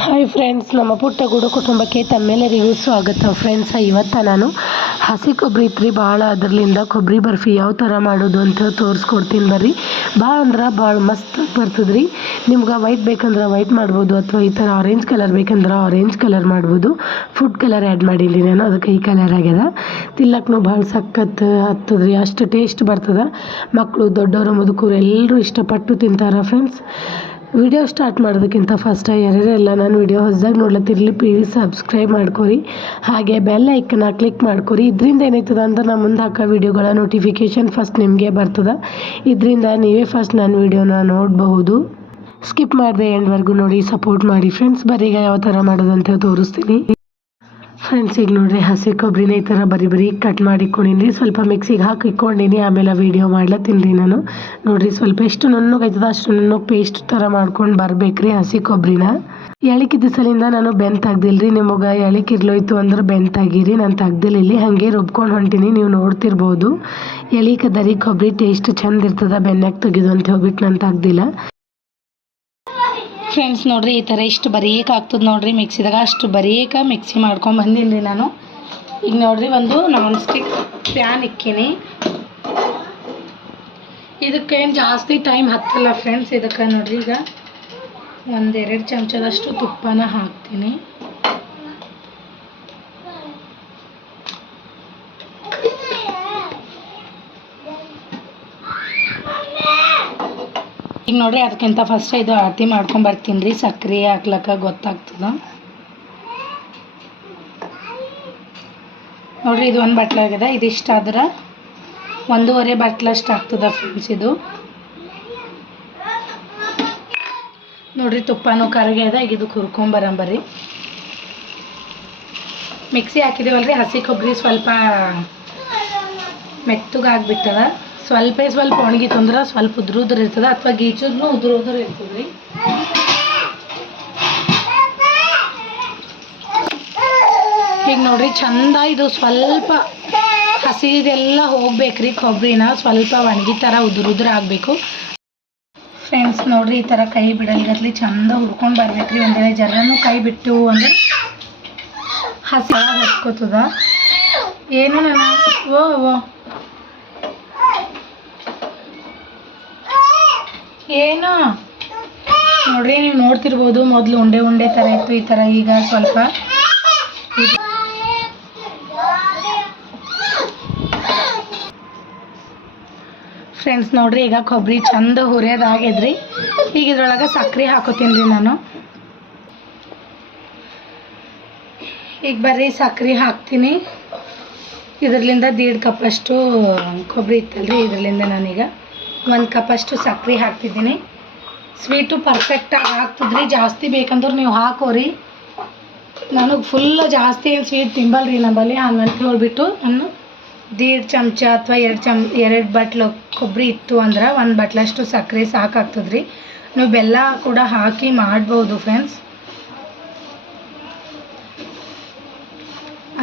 Hi friends ನಮ್ಮ ಪುಟ್ಟ ಗೂಡು ಕುಟುಂಬಕ್ಕೆ ತಮ್ಮೆಲ್ಲರಿಗೂ ಸ್ವಾಗತ. ಫ್ರೆಂಡ್ಸ್ ಇವತ್ತು ನಾನು ಹಸಿ ಕೊಬ್ಬರಿ ಇತ್ತು ಭಾಳ ಅದರಲ್ಲಿಂದ ಕೊಬ್ಬರಿ ಬರ್ಫಿ ಯಾವ ಥರ ಮಾಡೋದು ಅಂತ ತೋರಿಸ್ಕೊಡ್ತೀನಿ ಬರ್ರಿ. ಭಾಳ ಅಂದ್ರೆ ಭಾಳ ಮಸ್ತ್ ಬರ್ತದೆ ರೀ ನಿಮ್ಗೆ ವೈಟ್ ಬೇಕಂದ್ರೆ ವೈಟ್ ಮಾಡ್ಬೋದು, ಅಥವಾ ಈ ಥರ ಆರೆಂಜ್ ಕಲರ್ ಬೇಕಂದ್ರೆ ಆರೆಂಜ್ ಕಲರ್ ಮಾಡ್ಬೋದು. ಫುಡ್ ಕಲರ್ ಆ್ಯಡ್ ಮಾಡೀನಿ ನಾನು, ಅದಕ್ಕೆ ಈ ಕಲರ್ ಆಗ್ಯದ. ತಿಲ್ಲಕ್ಕೂ ಭಾಳ ಸಖತ್ ಹತ್ತದ ರೀ ಅಷ್ಟು ಟೇಸ್ಟ್ ಬರ್ತದೆ. ಮಕ್ಕಳು ದೊಡ್ಡವರು ಮುದುಕರು ಎಲ್ಲರೂ ಇಷ್ಟಪಟ್ಟು ತಿಂತಾರೆ ಫ್ರೆಂಡ್ಸ್ ವಿಡಿಯೋ ಸ್ಟಾರ್ಟ್ ಮಾಡೋದಕ್ಕಿಂತ ಫಸ್ಟ್ ಯಾರ್ಯಾರೆಲ್ಲ ನಾನು ವಿಡಿಯೋ ಹೊಸದಾಗಿ ನೋಡ್ಲತ್ತಿರಲಿ ಪ್ಲೀಸ್ ಸಬ್ಸ್ಕ್ರೈಬ್ ಮಾಡ್ಕೊರಿ. ಹಾಗೆ ಬೆಲ್ ಐಕನ್ನ ಕ್ಲಿಕ್ ಮಾಡ್ಕೊರಿ. ಇದರಿಂದ ಏನಾಯ್ತದ ಅಂತ ನಾನು ಮುಂದೆ ಹಾಕೋ ವಿಡಿಯೋಗಳ ನೋಟಿಫಿಕೇಷನ್ ಫಸ್ಟ್ ನಿಮಗೆ ಬರ್ತದೆ. ಇದರಿಂದ ನೀವೇ ಫಸ್ಟ್ ನನ್ನ ವಿಡಿಯೋನ ನೋಡಬಹುದು. ಸ್ಕಿಪ್ ಮಾಡಿದೆ ಎಂಡ್ವರೆಗೂ ನೋಡಿ ಸಪೋರ್ಟ್ ಮಾಡಿ. ಫ್ರೆಂಡ್ಸ್ ಬರೀಗ ಯಾವ ಥರ ಮಾಡೋದಂತ ತೋರಿಸ್ತೀನಿ. ಫ್ರೆಂಡ್ಸ್ ಈಗ ನೋಡ್ರಿ ಹಸಿ ಕೊಬ್ಬರಿನ ಈ ಥರ ಬರೀ ಬರೀ ಕಟ್ ಮಾಡಿ ಇಟ್ಕೊಂಡಿನಿ ಸ್ವಲ್ಪ ಮಿಕ್ಸಿಗೆ ಹಾಕಿ ಇಟ್ಕೊಂಡಿನಿ. ಆಮೇಲೆ ವೀಡಿಯೋ ಮಾಡ್ಲತ್ತೀನಿ ನಾನು. ನೋಡ್ರಿ ಸ್ವಲ್ಪ ಎಷ್ಟು ನುಣ್ಣಗಾಯ್ತದ ಅಷ್ಟು ನುಣ್ಣಗೆ ಪೇಸ್ಟ್ ಥರ ಮಾಡ್ಕೊಂಡು ಬರ್ಬೇಕ್ರಿ ಹಸಿ ಕೊಬ್ಬರಿನ. ಎಳಿಕಿದ್ದ ಸಲಿಂದ ನಾನು ಬೆನ್ ತೆಗ್ದಿಲ್ರಿ. ನಿಮಗೆ ಎಳಿಕಿರ್ಲೋಯ್ತು ಅಂದ್ರೆ ಬೆನ್ ತೆಗೀರಿ. ನಾನು ತೆಗ್ದಿಲ್ಲ ಇಲ್ಲಿ. ಹಾಗೆ ರುಬ್ಕೊಂಡು ಹೊಂಟೀನಿ. ನೀವು ನೋಡ್ತಿರ್ಬೋದು. ಎಳಿಕದರಿ ಕೊಬ್ಬರಿ ಟೇಸ್ಟ್ ಚಂದ ಇರ್ತದ. ಬೆನ್ನಾಗ ತೆಗೆದು ಅಂತ ಹೋಗ್ಬಿಟ್ಟು ನಾನು ತೆಗ್ದಿಲ್ಲ. ಫ್ರೆಂಡ್ಸ್ ನೋಡಿರಿ, ಈ ಥರ ಇಷ್ಟು ಬರೀಕ್ ಆಗ್ತದೆ ನೋಡಿರಿ ಮಿಕ್ಸಿದಾಗ. ಅಷ್ಟು ಬರೀಕ ಮಿಕ್ಸಿ ಮಾಡ್ಕೊಂಡು ಬಂದೀನಿ ನಾನು. ಈಗ ನೋಡಿರಿ, ಒಂದು ನಾನ್ ಸ್ಟಿಕ್ ಪ್ಯಾನ್ ಇಕ್ಕೀನಿ. ಇದಕ್ಕೇನು ಜಾಸ್ತಿ ಟೈಮ್ ಹತ್ತಲ್ಲ ಫ್ರೆಂಡ್ಸ್ ಇದಕ್ಕೆ ನೋಡ್ರಿ ಈಗ ಒಂದೆರಡು ಚಮಚದಷ್ಟು ತುಪ್ಪನ ಹಾಕ್ತೀನಿ. ಈಗ ನೋಡ್ರಿ, ಅದಕ್ಕಿಂತ ಫಸ್ಟ್ ಇದು ಆರತಿ ಮಾಡ್ಕೊಂಡ್ ಬರ್ತೀನಿ ರೀ. ಸಕ್ರೆ ಹಾಕ್ಲಕ್ಕ ಗೊತ್ತಾಗ್ತದ. ನೋಡ್ರಿ, ಇದು ಒಂದು ಬಟ್ಲ ಆಗಿದೆ. ಇದಿಷ್ಟು ಆದ್ರೆ ಒಂದೂವರೆ ಬಟ್ಲಷ್ಟು ಆಗ್ತದ ಫ್ರೆಂಡ್ಸ್ ಇದು. ನೋಡ್ರಿ, ತುಪ್ಪನೂ ಅದ ಈಗ ಇದು ಹುರ್ಕೊಂಬರಂಬರಿ ಮಿಕ್ಸಿ ಹಾಕಿದೇವಲ್ರಿ. ಹಸಿ ಕೊಬ್ಬರಿ ಸ್ವಲ್ಪ ಮೆತ್ತಗಾಗ್ಬಿಟ್ಟದ. ಸ್ವಲ್ಪ ಸ್ವಲ್ಪ ಒಣಗಿತ್ತು ಅಂದ್ರೆ ಸ್ವಲ್ಪ ಉದ್ರ ಉದ್ರ ಇರ್ತದೆ ಅಥವಾ ಗೀಚುದ್ನು ಉದ್ರ ಉದ್ರ ಇರ್ತದೆ. ರೀ ಈಗ ನೋಡ್ರಿ, ಚಂದ ಇದು ಸ್ವಲ್ಪ ಹಸಿದೆಲ್ಲ ಹೋಗ್ಬೇಕ್ರಿ ಕೊಬ್ಬರಿನ ಸ್ವಲ್ಪ ಒಣಗಿ ಥರ ಉದ್ರ ಆಗಬೇಕು. ಫ್ರೆಂಡ್ಸ್ ನೋಡ್ರಿ, ಈ ಥರ ಕೈ ಬಿಡಲ್ಗತ್ಲಿ ಚಂದ ಹುರ್ಕೊಂಡು ಬರ್ಬೇಕ್ರಿ. ಒಂದೇ ಜರನು ಕೈ ಬಿಟ್ಟು ಅಂದ್ರೆ ಹಸಿ ಹೊತ್ಕೋತದ ಏನು ನಾನು? ಓ ಓ. ಏನು? ನೋಡ್ರಿ, ನೀವು ನೋಡ್ತಿರ್ಬೋದು, ಮೊದಲು ಉಂಡೆ ಉಂಡೆ ಥರ ಇತ್ತು, ಈ ಥರ ಈಗ ಸ್ವಲ್ಪ. ಫ್ರೆಂಡ್ಸ್ ನೋಡ್ರಿ, ಈಗ ಕೊಬ್ಬರಿ ಚಂದ ಹುರಿಯೋದಾಗಿದ್ರಿ ಈಗ ಇದ್ರೊಳಗೆ ಸಕ್ಕರೆ ಹಾಕೋತೀನಿ ರೀ ನಾನು. ಈಗ ಬರ್ರಿ ಸಕ್ಕರೆ ಹಾಕ್ತೀನಿ. ಇದರಿಂದ ದೀಡ್ ಕಪ್ಪಷ್ಟು ಕೊಬ್ಬರಿ ಇತ್ತಲ್ರಿ ಇದರಿಂದ ನಾನೀಗ. ಒಂದು ಕಪ್ಪಷ್ಟು ಸಕ್ರೆ ಹಾಕ್ತಿದ್ದೀನಿ. ಸ್ವೀಟು ಪರ್ಫೆಕ್ಟಾಗಿ ಹಾಕ್ತಿದ್ರಿ. ಜಾಸ್ತಿ ಬೇಕಂದ್ರೆ ನೀವು ಹಾಕೋರಿ. ನನಗೆ ಫುಲ್ ಜಾಸ್ತಿ ಏನು ಸ್ವೀಟ್ ತಿಂಬಲ್ರಿ ಆ ಹಂಗಂತ ಹೇಳ್ಬಿಟ್ಟು ನಾನು ದೀಡ್ ಚಮಚ ಅಥವಾ ಎರಡು ಚಮ್, ಎರಡು ಬಟ್ಲು ಕೊಬ್ಬರಿ ಇತ್ತು ಅಂದ್ರೆ ಒಂದು ಬಟ್ಲಷ್ಟು ಸಕ್ಕರೆ ಸಾಕಾಗ್ತದ್ರಿ ನೀವು ಬೆಲ್ಲ ಕೂಡ ಹಾಕಿ ಮಾಡ್ಬೋದು ಫ್ರೆಂಡ್ಸ್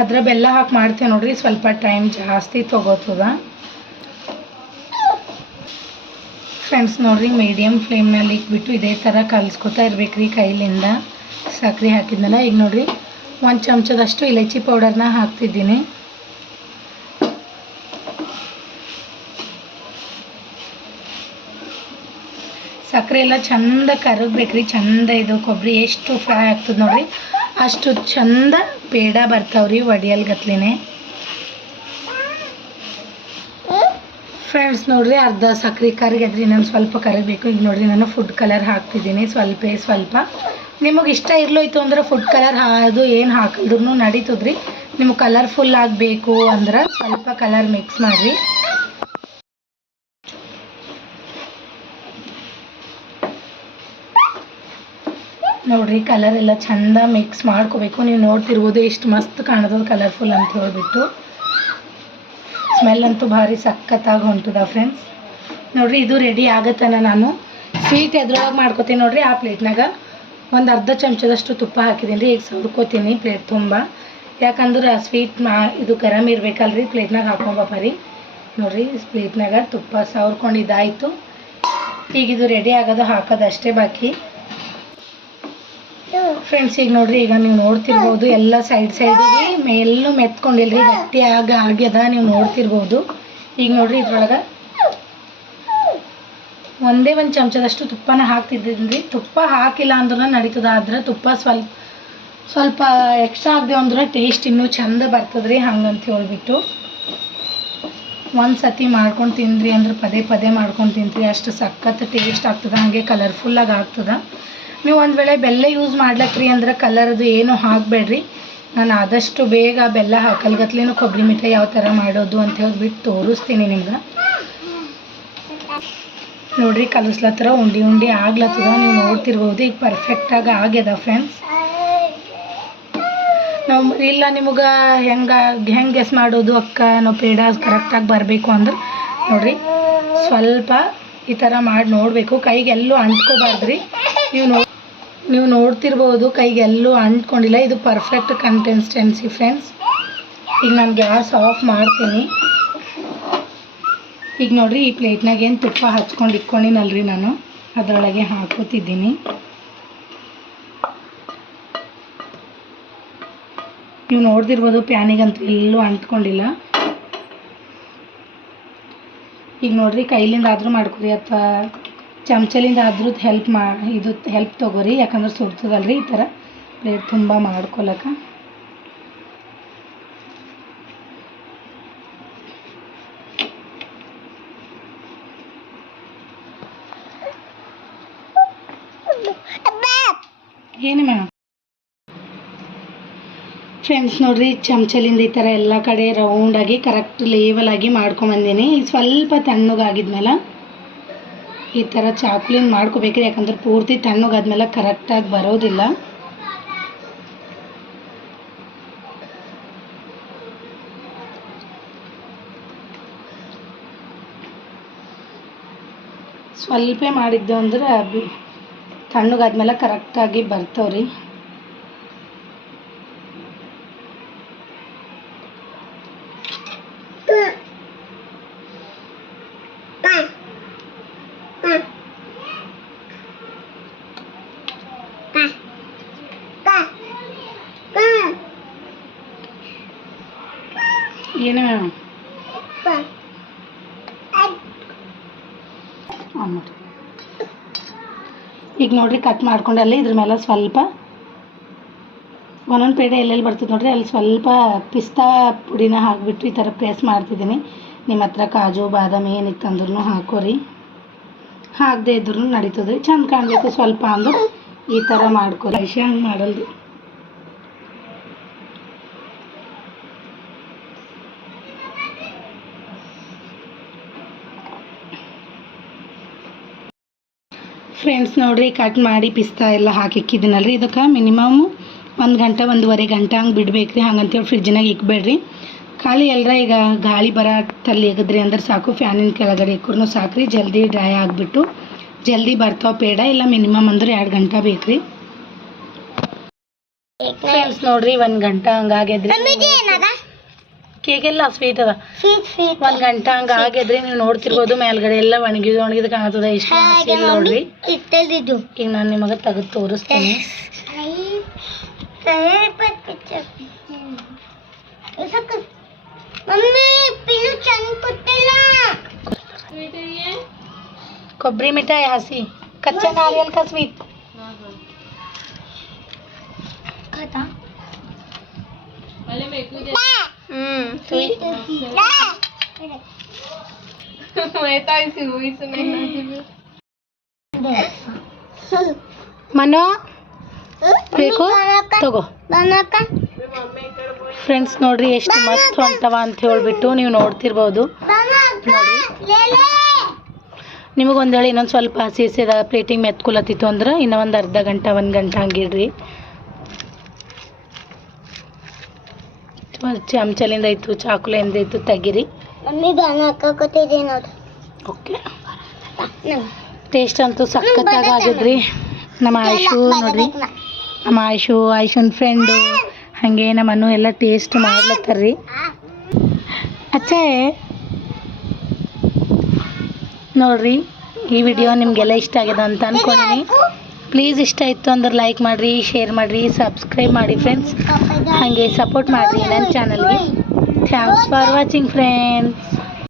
ಅದರ ಬೆಲ್ಲ ಹಾಕಿ ಮಾಡ್ತೇವೆ ನೋಡ್ರಿ. ಸ್ವಲ್ಪ ಟೈಮ್ ಜಾಸ್ತಿ ತೊಗೋತದ. ಫ್ರೆಂಡ್ಸ್ ನೋಡ್ರಿ ಮೀಡಿಯಮ್ ಫ್ಲೇಮ್ನಲ್ಲಿ ಇಟ್ಬಿಟ್ಟು ಇದೇ ಥರ ಕಲಿಸ್ಕೊತಾ ಇರ್ಬೇಕ್ರಿ ಕೈಲಿಂದ. ಸಕ್ಕರೆ ಹಾಕಿದ್ನಲ್ಲ, ಈಗ ನೋಡ್ರಿ, ಒಂದು ಚಮಚದಷ್ಟು ಇಲೈಚಿ ಪೌಡರ್ನ ಹಾಕ್ತಿದ್ದೀನಿ. ಸಕ್ಕರೆ ಎಲ್ಲ ಚಂದ ಕರಗಬೇಕ್ರಿ, ಚಂದ ಇದು ಕೊಬ್ಬರಿ ಎಷ್ಟು ಫ್ರೈ ಆಗ್ತದೆ ನೋಡ್ರಿ, ಅಷ್ಟು ಚಂದ ಪೇಡ ಬರ್ತಾವ್ರಿ ಒಡಿಯಲ್ ಫ್ರೆಂಡ್ಸ್ ನೋಡ್ರಿ, ಅರ್ಧ ಸಕ್ಕರೆ ಕರಿಗದ್ರಿ ನಾನು ಸ್ವಲ್ಪ ಕರಿಬೇಕು ಈಗ ನೋಡ್ರಿ, ನಾನು ಫುಡ್ ಕಲರ್ ಹಾಕ್ತಿದ್ದೀನಿ. ಸ್ವಲ್ಪ ಸ್ವಲ್ಪ. ನಿಮಗೆ ಇಷ್ಟ ಇರ್ಲೋಯ್ತು ಅಂದ್ರೆ ಫುಡ್ ಕಲರ್ ಅದು ಏನು ಹಾಕಿದ್ರು ನಡೀತದ್ರಿ. ನಿಮ್ಗೆ ಕಲರ್ಫುಲ್ ಆಗಬೇಕು ಅಂದ್ರೆ ಸ್ವಲ್ಪ ಕಲರ್ ಮಿಕ್ಸ್ ಮಾಡಿರಿ. ನೋಡ್ರಿ ಕಲರ್ ಎಲ್ಲ ಚಂದ ಮಿಕ್ಸ್ ಮಾಡ್ಕೋಬೇಕು. ನೀವು ನೋಡ್ತಿರ್ಬೋದು ಎಷ್ಟು ಮಸ್ತ್ ಕಾಣ್ತದ ಕಲರ್ಫುಲ್ ಅಂತ ಹೇಳ್ಬಿಟ್ಟು. ಸ್ಮೆಲ್ ಅಂತೂ ಭಾರಿ ಸಖತ್ತಾಗಿ ಹೊಂಟದ ಫ್ರೆಂಡ್ಸ್ ನೋಡ್ರಿ, ಇದು ರೆಡಿ ಆಗತ್ತನ ನಾನು. ಸ್ವೀಟ್ ಎದ್ರೊಳಗೆ ಮಾಡ್ಕೋತೀನಿ ನೋಡ್ರಿ, ಆ ಪ್ಲೇಟ್ನಾಗ ಒಂದು ಅರ್ಧ ಚಮಚದಷ್ಟು ತುಪ್ಪ ಹಾಕಿದ್ದೀನಿ ರೀ. ಈಗ ಸವ್ರ್ಕೋತೀನಿ ಪ್ಲೇಟ್ ತುಂಬ. ಯಾಕಂದ್ರೆ ಸ್ವೀಟ್ ಮಾ, ಇದು ಗರಮ್ ಇರ್ಬೇಕಲ್ರಿ ಪ್ಲೇಟ್ನಾಗ ಹಾಕೊಂಬಪ್ಪ ರೀ ನೋಡ್ರಿ ಪ್ಲೇಟ್ನಾಗ ತುಪ್ಪ ಸವ್ರ್ಕೊಂಡಿದ್ದಾಯಿತು ಈಗ ಇದು ರೆಡಿ ಆಗೋದು, ಹಾಕೋದು ಅಷ್ಟೇ ಬಾಕಿ. ಫ್ರೆಂಡ್ಸ್ ಈಗ ನೋಡ್ರಿ, ಈಗ ನೀವು ನೋಡ್ತಿರ್ಬೋದು, ಎಲ್ಲ ಸೈಡ್ ಸೈಡಿಗೆ ಮೇಲೂ ಮೆತ್ಕೊಂಡಿಲ್ರಿ ಗಟ್ಟಿ ಆಗ ಆಗ್ಯದ ನೀವು ನೋಡ್ತಿರ್ಬೋದು. ಈಗ ನೋಡ್ರಿ ಇದ್ರೊಳಗೆ. ಒಂದೇ ಒಂದು ಚಮಚದಷ್ಟು ತುಪ್ಪನ ಹಾಕ್ತಿದ್ದೀನಿ ತುಪ್ಪ ಹಾಕಿಲ್ಲ ಅಂದ್ರೆ ನಡೀತದ, ಆದ್ರೆ ತುಪ್ಪ ಸ್ವಲ್ಪ ಸ್ವಲ್ಪ ಎಕ್ಸ್ಟ್ರಾ ಆಗ್ದೇವ ಅಂದ್ರೆ ಟೇಸ್ಟ್ ಇನ್ನೂ ಚಂದ ಬರ್ತದ್ರಿ ಹಂಗಂತ ಹೇಳ್ಬಿಟ್ಟು. ಒಂದು ಸತಿ ಮಾಡ್ಕೊಂಡು ತಿಂದ್ರಿ ಅಂದ್ರೆ ಪದೇ ಪದೇ ಮಾಡ್ಕೊಂಡು ತಿಂತ್ರಿ. ಅಷ್ಟು ಸಖತ್ ಟೇಸ್ಟ್ ಆಗ್ತದೆ, ಹಾಗೆ ಕಲರ್ಫುಲ್ಲಾಗಿ ಆಗ್ತದೆ. ನೀವು ಒಂದು ವೇಳೆ ಬೆಲ್ಲ ಯೂಸ್ ಮಾಡ್ಲಕ್ರಿ ಅಂದ್ರೆ ಕಲರ್ದು ಏನು ಹಾಕಬೇಡ್ರಿ. ನಾನು ಆದಷ್ಟು ಬೇಗ ಬೆಲ್ಲ ಹಾಕಲ್ಗತ್ಲೇನು ಕೊಬ್ಬರಿ ಮಿಠಾಯಿ ಯಾವ ಥರ ಮಾಡೋದು ಅಂತ ಹೇಳ್ಬಿಟ್ಟು ತೋರಿಸ್ತೀನಿ ನಿಮ್ಗೆ. ನೋಡ್ರಿ ಕಲಸ್ಲತ್ತರ, ಉಂಡಿ ಉಂಡಿ ಆಗ್ಲತ್ತದ, ನೀವು ನೋಡ್ತಿರ್ಬೋದು ಈಗ ಪರ್ಫೆಕ್ಟಾಗಿ ಆಗ್ಯದ ಫ್ರೆಂಡ್ಸ್ ನಾವು ಇಲ್ಲ ನಿಮಗೆ ಹೆಂಗೆ ಹೆಂಗೆ ಗೆಸ್ ಮಾಡೋದು ಅಕ್ಕ? ನಾವು ಪೇಡ ಕರೆಕ್ಟಾಗಿ ಬರಬೇಕು ಅಂದ್ರೆ, ನೋಡಿರಿ ಸ್ವಲ್ಪ ಈ ಥರ ಮಾಡಿ ನೋಡಬೇಕು. ಕೈಗೆಲ್ಲೂ ಅಂಟ್ಕೋಬಾರ್ದ್ರಿ. ನೀವು ನೋ ನೀವು ನೋಡ್ತಿರ್ಬೋದು, ಕೈಗೆಲ್ಲೂ ಅಂಟ್ಕೊಂಡಿಲ್ಲ. ಇದು ಪರ್ಫೆಕ್ಟ್ ಕನ್ಸಿಸ್ಟೆನ್ಸಿ ಫ್ರೆಂಡ್ಸ್ ಈಗ ನಾನು ಗ್ಯಾಸ್ ಆಫ್ ಮಾಡ್ತೀನಿ. ಈಗ ನೋಡಿರಿ, ಈ ಪ್ಲೇಟ್ನಾಗ ಏನು ತುಪ್ಪ ಹಚ್ಕೊಂಡು ಇಟ್ಕೊಂಡಿನಲ್ರಿ ನಾನು. ಅದರೊಳಗೆ ಹಾಕೋತಿದ್ದೀನಿ ನೀವು ನೋಡ್ತಿರ್ಬೋದು, ಪ್ಯಾನಿಗಂತೂ ಎಲ್ಲೂ ಅಂಟ್ಕೊಂಡಿಲ್ಲ. ಈಗ ನೋಡಿರಿ, ಕೈಲಿಂದ ಆದರೂ ಮಾಡ್ಕೊರಿ ಅಥವಾ ಚಮಚಲಿಂದ ಆದ್ರೂ ಹೆಲ್ಪ್ ಮಾ, ಇದು ಹೆಲ್ಪ್ ತೊಗೋರಿ, ಯಾಕಂದ್ರೆ ಸುಡ್ತದಲ್ರಿ ಈ ಥರ ಪ್ಲೇಟ್ ತುಂಬ ಮಾಡ್ಕೊಳಕ. ಏನು ಮೇಡಮ್ ಫ್ರೆಂಡ್ಸ್ ನೋಡ್ರಿ, ಚಮಚಲಿಂದ ಈ ಥರ ಎಲ್ಲ ಕಡೆ ರೌಂಡಾಗಿ ಕರೆಕ್ಟ್ ಲೇವಲ್ ಆಗಿ ಮಾಡ್ಕೊಂಬಂದೀನಿ ಸ್ವಲ್ಪ ತಣ್ಣಗಾಗಿದ್ಮೇಲೆ ಈ ಥರ ಚಾಕ್ಲಿನ್ ಮಾಡ್ಕೋಬೇಕು ಯಾಕಂದ್ರೆ ಪೂರ್ತಿ ತಣ್ಣಗಾದ್ಮೇಲೆ ಕರೆಕ್ಟಾಗಿ ಬರೋದಿಲ್ಲ. ಸ್ವಲ್ಪ ಮಾಡಿದ್ದು ಅಂದ್ರೆ ತಣ್ಣಗಾದ್ಮೇಲೆ ಕರೆಕ್ಟಾಗಿ ಬರ್ತಾವ್ರಿ. ಏನು? ಈಗ ನೋಡ್ರಿ ಕಟ್ ಮಾಡ್ಕೊಂಡಲ್ಲಿ ಇದ್ರ ಮೇಲೆ ಸ್ವಲ್ಪ ಒಂದೊಂದು ಪೇಡೆ ಎಲ್ಲೆಲ್ಲಿ ಬರ್ತದೆ ನೋಡ್ರಿ ಅಲ್ಲಿ ಸ್ವಲ್ಪ ಪಿಸ್ತಾ ಪುಡಿನ ಹಾಕಿಬಿಟ್ಟು ಈ ಥರ ಪ್ರೆಸ್ ಮಾಡ್ತಿದ್ದೀನಿ. ನಿಮ್ಮ ಹತ್ರ ಕಾಜು ಬಾದಾಮಿ ಏನಿತ್ತು ಅಂದ್ರೂ ಹಾಕೋರಿ. ಹಾಕದೇ ಇದ್ರೂ ನಡೀತದೆ. ಚಂದ ಕಾಣಬೇಕು ಸ್ವಲ್ಪ ಅಂದ್ರೆ ಈ ಥರ ಮಾಡ್ಕೊರಿ. ಐಶೆ ಹಂಗೆ ಮಾಡಲ್ರಿ. ಫ್ರೆಂಡ್ಸ್ ನೋಡ್ರಿ ಕಟ್ ಮಾಡಿ ಪಿಸ್ತಾ ಎಲ್ಲ ಹಾಕಿ ಇಕ್ಕಿದ್ದೀನಲ್ರಿ ಇದಕ್ಕೆ ಮಿನಿಮಮ್ ಒಂದು ಗಂಟೆ ಒಂದೂವರೆ ಗಂಟೆ ಹಂಗೆ ಬಿಡ್ಬೇಕ್ರಿ. ಹಂಗಂತೇಳಿ ಫ್ರಿಜ್ನಾಗ ಇಕ್ಬೇಡ್ರಿ. ಖಾಲಿ ಎಲ್ಲರ ಈಗ ಗಾಳಿ ಬರತ್ತಲ್ಲಿ ಎಗದ್ರಿ ಅಂದ್ರೆ ಸಾಕು ಫ್ಯಾನಿನ ಕೆಳಗಡೆ ಸಾಕು ಸಾಕ್ರಿ. ಜಲ್ದಿ ಡ್ರೈ ಆಗಿಬಿಟ್ಟು ಜಲ್ದಿ ಬರ್ತಾವ ಪೇಡ. ಇಲ್ಲ ಮಿನಿಮಮ್ ಅಂದ್ರೆ ಎರಡು ಗಂಟೆ ಬೇಕ್ರಿ. ಫ್ರೆಂಡ್ಸ್ ನೋಡ್ರಿ ಒಂದು ಗಂಟೆ ಹಂಗಾಗ್ಯದ್ರಿ ಕೇಕೆಲ್ಲ ಸ್ವೀಟ್ ಅದ. ಒಂದ್ ಗಂಟೆ ಹಂಗ ಆಗಿದ್ರೆ ನೀವು ನೋಡ್ತಿರ್ಬೋದು ಮೇಲ್ಗಡೆ ಎಲ್ಲ ಒಣಗಿದ್ ಒಣಗಿದ್ ಕಾಣತದ ಇಷ್ಟ ನೋಡ್ರಿ. ಈಗ ನಾನು ನಿಮಗೆ ತೆಗೆದು ತೋರಿಸ್ತೇನೆ. ಕೊಬ್ಬರಿ ಮಿಠಾಯಿ ಹಸಿ. ಕಚ್ಚಾ ನಾರಿಯಲ್ ಕಾ ಸ್ವೀಟ್ ಮನೋ, ಬೇಕು? ತಗೋ. ಫ್ರೆಂಡ್ಸ್ ನೋಡ್ರಿ, ಎಷ್ಟು ಮಸ್ತ್ ಹೊಂಟವ ಅಂತ ಹೇಳ್ಬಿಟ್ಟು ನೀವು ನೋಡ್ತಿರ್ಬೋದು. ನಿಮಗೊಂದೇಳಿ ಇನ್ನೊಂದು ಸ್ವಲ್ಪ ಹಸಿ ಪ್ಲೇಟಿಂಗ್ ಪ್ಲೇಟಿಗೆ ಮೆತ್ಕೊಲತ್ತಿತ್ತು ಅಂದ್ರೆ ಇನ್ನೂ ಒಂದು ಅರ್ಧ ಗಂಟೆ, ಒಂದು ಗಂಟೆ ಹಂಗಿಡ್ರಿ ಚಮಚಲಿಂದ ಇತ್ತು ಚಾಕುಲಿಂದ ಇತ್ತು ತೆಗಿರಿ. ಮಮ್ಮಿ ಬಾನ ಹಾಕೋತಿದ್ದೀನಿ ನೋಡು ಓಕೆ. ಟೇಸ್ಟ್ ಅಂತೂ ಸಖತ್ತಾಗಿ ಆಗಿದ್ರಿ. ನಮ್ಮ ಆಯುಷು ನೋಡ್ರಿ. ನಮ್ಮ ಆಯುಷು ಆಯುಷನ್ ಫ್ರೆಂಡು ಹಾಗೆ ನಮ್ಮ ಅನ್ನು ಎಲ್ಲ ಟೇಸ್ಟ್ ಮಾಡ್ಲತ್ತಾರ್ರಿ. ಅಚ್ಚೆ ನೋಡ್ರಿ ಈ ವಿಡಿಯೋ ನಿಮಗೆಲ್ಲ ಇಷ್ಟ ಆಗಿದೆ ಅಂತ ಅನ್ಕೊಂಡಿನಿ. ಪ್ಲೀಸ್ ಇಷ್ಟ ಇತ್ತು ಅಂದ್ರೆ ಲೈಕ್ ಮಾಡಿರಿ, ಶೇರ್ ಮಾಡಿರಿ, ಸಬ್ಸ್ಕ್ರೈಬ್ ಮಾಡಿ ಫ್ರೆಂಡ್ಸ್ ಹಾಗೆ ಸಪೋರ್ಟ್ ಮಾಡಿರಿ ನನ್ನ ಚಾನಲ್ಗೆ ಥ್ಯಾಂಕ್ಸ್ ಫಾರ್ ವಾಚಿಂಗ್ ಫ್ರೆಂಡ್ಸ್